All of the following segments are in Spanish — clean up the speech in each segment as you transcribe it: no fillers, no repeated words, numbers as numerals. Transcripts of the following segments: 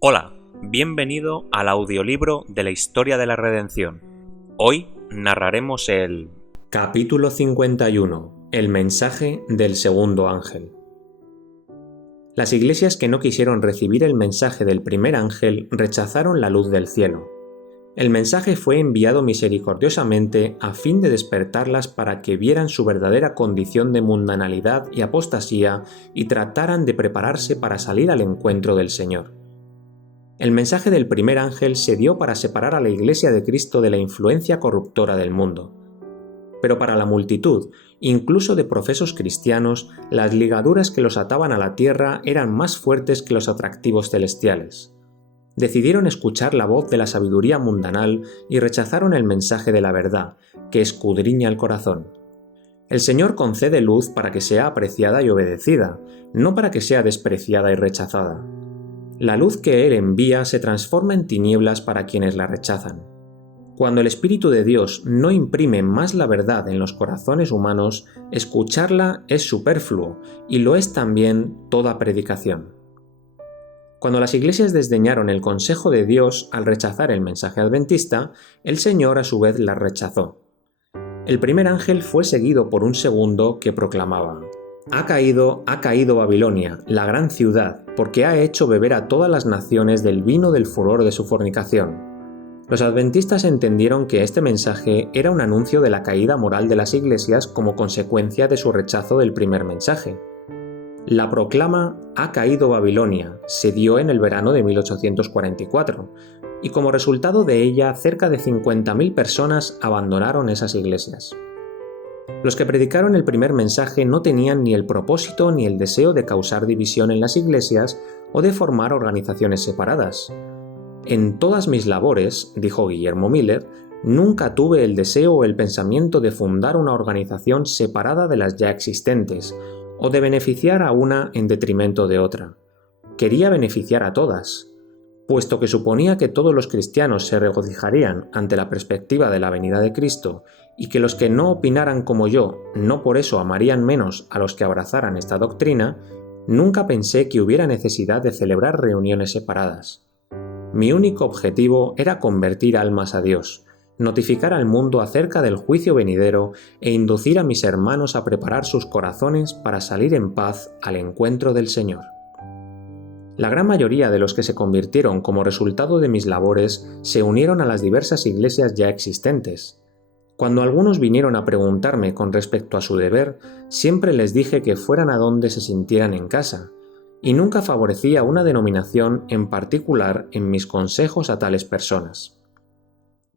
Hola, bienvenido al audiolibro de la historia de la redención. Hoy narraremos el Capítulo 51. El mensaje del segundo ángel. Las iglesias que no quisieron recibir el mensaje del primer ángel rechazaron la luz del cielo. El mensaje fue enviado misericordiosamente a fin de despertarlas para que vieran su verdadera condición de mundanalidad y apostasía y trataran de prepararse para salir al encuentro del Señor. El mensaje del primer ángel se dio para separar a la Iglesia de Cristo de la influencia corruptora del mundo. Pero para la multitud, incluso de profesos cristianos, las ligaduras que los ataban a la tierra eran más fuertes que los atractivos celestiales. Decidieron escuchar la voz de la sabiduría mundanal y rechazaron el mensaje de la verdad, que escudriña el corazón. El Señor concede luz para que sea apreciada y obedecida, no para que sea despreciada y rechazada. La luz que Él envía se transforma en tinieblas para quienes la rechazan. Cuando el Espíritu de Dios no imprime más la verdad en los corazones humanos, escucharla es superfluo y lo es también toda predicación. Cuando las iglesias desdeñaron el consejo de Dios al rechazar el mensaje adventista, el Señor a su vez la rechazó. El primer ángel fue seguido por un segundo que proclamaba: ha caído Babilonia, la gran ciudad, porque ha hecho beber a todas las naciones del vino del furor de su fornicación. Los adventistas entendieron que este mensaje era un anuncio de la caída moral de las iglesias como consecuencia de su rechazo del primer mensaje. La proclama "ha caído Babilonia" se dio en el verano de 1844, y como resultado de ella cerca de 50.000 personas abandonaron esas iglesias. Los que predicaron el primer mensaje no tenían ni el propósito ni el deseo de causar división en las iglesias o de formar organizaciones separadas. En todas mis labores, dijo Guillermo Miller, nunca tuve el deseo o el pensamiento de fundar una organización separada de las ya existentes, o de beneficiar a una en detrimento de otra. Quería beneficiar a todas. Puesto que suponía que todos los cristianos se regocijarían ante la perspectiva de la venida de Cristo, y que los que no opinaran como yo no por eso amarían menos a los que abrazaran esta doctrina, nunca pensé que hubiera necesidad de celebrar reuniones separadas. Mi único objetivo era convertir almas a Dios, notificar al mundo acerca del juicio venidero e inducir a mis hermanos a preparar sus corazones para salir en paz al encuentro del Señor. La gran mayoría de los que se convirtieron como resultado de mis labores se unieron a las diversas iglesias ya existentes. Cuando algunos vinieron a preguntarme con respecto a su deber, siempre les dije que fueran a donde se sintieran en casa, y nunca favorecía una denominación en particular en mis consejos a tales personas.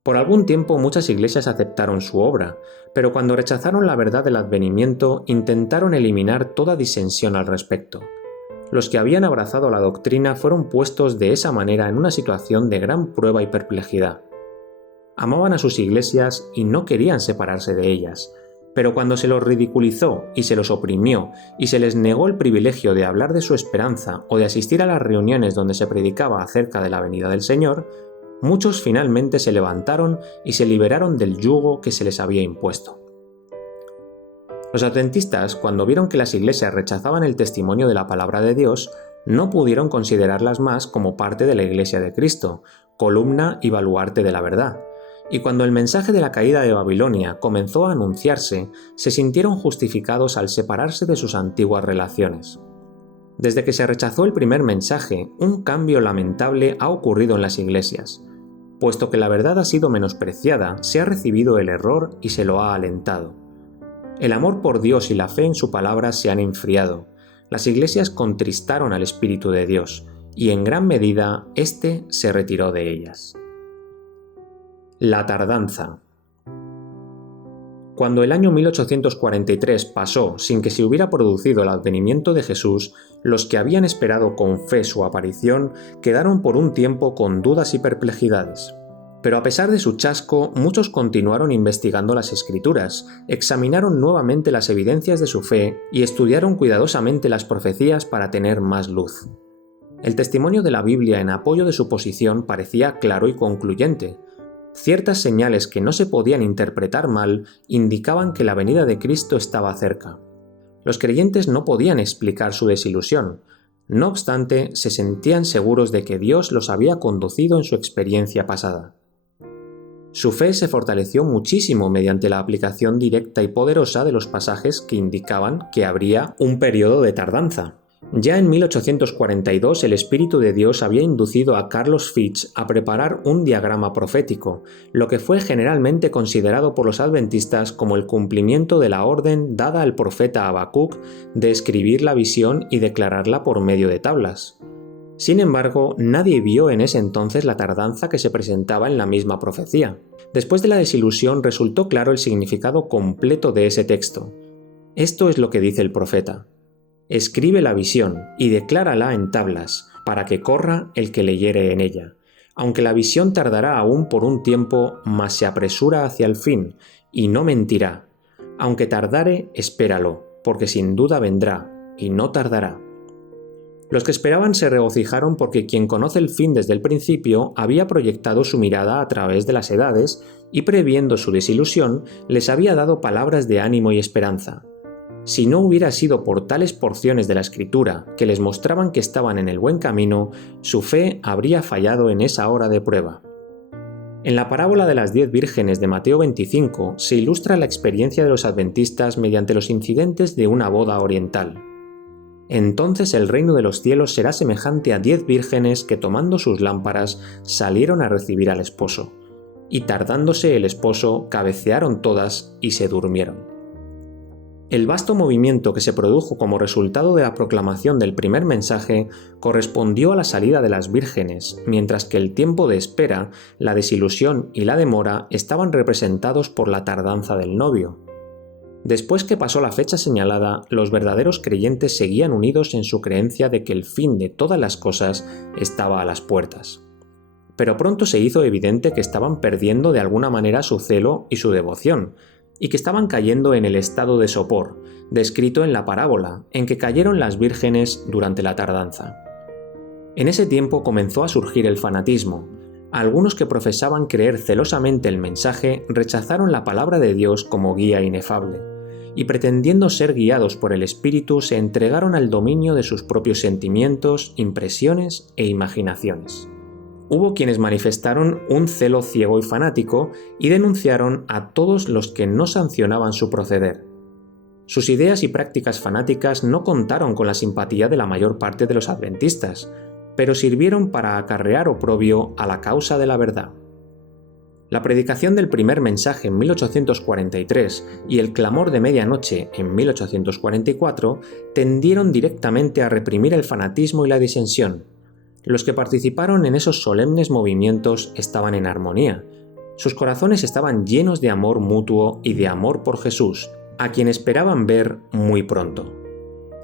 Por algún tiempo muchas iglesias aceptaron su obra, pero cuando rechazaron la verdad del advenimiento intentaron eliminar toda disensión al respecto. Los que habían abrazado la doctrina fueron puestos de esa manera en una situación de gran prueba y perplejidad. Amaban a sus iglesias y no querían separarse de ellas, pero cuando se los ridiculizó y se los oprimió y se les negó el privilegio de hablar de su esperanza o de asistir a las reuniones donde se predicaba acerca de la venida del Señor, muchos finalmente se levantaron y se liberaron del yugo que se les había impuesto. Los adventistas, cuando vieron que las iglesias rechazaban el testimonio de la palabra de Dios, no pudieron considerarlas más como parte de la Iglesia de Cristo, columna y baluarte de la verdad. Y cuando el mensaje de la caída de Babilonia comenzó a anunciarse, se sintieron justificados al separarse de sus antiguas relaciones. Desde que se rechazó el primer mensaje, un cambio lamentable ha ocurrido en las iglesias. Puesto que la verdad ha sido menospreciada, se ha recibido el error y se lo ha alentado. El amor por Dios y la fe en su palabra se han enfriado. Las iglesias contristaron al Espíritu de Dios, y en gran medida éste se retiró de ellas. La tardanza. Cuando el año 1843 pasó sin que se hubiera producido el advenimiento de Jesús, los que habían esperado con fe su aparición quedaron por un tiempo con dudas y perplejidades. Pero a pesar de su chasco, muchos continuaron investigando las Escrituras, examinaron nuevamente las evidencias de su fe y estudiaron cuidadosamente las profecías para tener más luz. El testimonio de la Biblia en apoyo de su posición parecía claro y concluyente. Ciertas señales que no se podían interpretar mal indicaban que la venida de Cristo estaba cerca. Los creyentes no podían explicar su desilusión, No obstante, se sentían seguros de que Dios los había conducido en su experiencia pasada. Su fe se fortaleció muchísimo mediante la aplicación directa y poderosa de los pasajes que indicaban que habría un periodo de tardanza. Ya en 1842 el Espíritu de Dios había inducido a Carlos Fitch a preparar un diagrama profético, lo que fue generalmente considerado por los adventistas como el cumplimiento de la orden dada al profeta Habacuc de escribir la visión y declararla por medio de tablas. Sin embargo, nadie vio en ese entonces la tardanza que se presentaba en la misma profecía. Después de la desilusión resultó claro el significado completo de ese texto. Esto es lo que dice el profeta: escribe la visión y declárala en tablas, para que corra el que leyere en ella. Aunque la visión tardará aún por un tiempo, mas se apresura hacia el fin, y no mentirá. Aunque tardare, espéralo, porque sin duda vendrá, y no tardará. Los que esperaban se regocijaron porque quien conoce el fin desde el principio había proyectado su mirada a través de las edades y, previendo su desilusión, les había dado palabras de ánimo y esperanza. Si no hubiera sido por tales porciones de la Escritura que les mostraban que estaban en el buen camino, su fe habría fallado en esa hora de prueba. En la parábola de las 10 vírgenes de Mateo 25 se ilustra la experiencia de los adventistas mediante los incidentes de una boda oriental. Entonces el reino de los cielos será semejante a 10 vírgenes que, tomando sus lámparas, salieron a recibir al esposo. Y tardándose el esposo, cabecearon todas y se durmieron. El vasto movimiento que se produjo como resultado de la proclamación del primer mensaje correspondió a la salida de las vírgenes, mientras que el tiempo de espera, la desilusión y la demora estaban representados por la tardanza del novio. Después que pasó la fecha señalada, los verdaderos creyentes seguían unidos en su creencia de que el fin de todas las cosas estaba a las puertas. Pero pronto se hizo evidente que estaban perdiendo de alguna manera su celo y su devoción, y que estaban cayendo en el estado de sopor, descrito en la parábola, en que cayeron las vírgenes durante la tardanza. En ese tiempo comenzó a surgir el fanatismo. Algunos que profesaban creer celosamente el mensaje rechazaron la palabra de Dios como guía inefable, y pretendiendo ser guiados por el Espíritu se entregaron al dominio de sus propios sentimientos, impresiones e imaginaciones. Hubo quienes manifestaron un celo ciego y fanático y denunciaron a todos los que no sancionaban su proceder. Sus ideas y prácticas fanáticas no contaron con la simpatía de la mayor parte de los adventistas, pero sirvieron para acarrear oprobio a la causa de la verdad. La predicación del primer mensaje en 1843 y el clamor de medianoche en 1844 tendieron directamente a reprimir el fanatismo y la disensión. Los que participaron en esos solemnes movimientos estaban en armonía. Sus corazones estaban llenos de amor mutuo y de amor por Jesús, a quien esperaban ver muy pronto.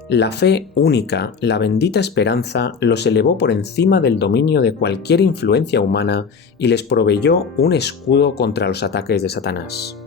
La fe única, la bendita esperanza, los elevó por encima del dominio de cualquier influencia humana y les proveyó un escudo contra los ataques de Satanás.